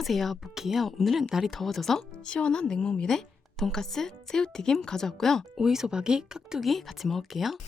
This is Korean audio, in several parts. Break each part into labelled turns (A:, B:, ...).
A: 안녕하세요 보키예요. 오늘은 날이 더워져서 시원한 냉모밀에 돈가스, 새우튀김 가져왔고요. 오이소박이, 깍두기 같이 먹을게요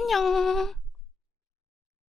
A: 안녕.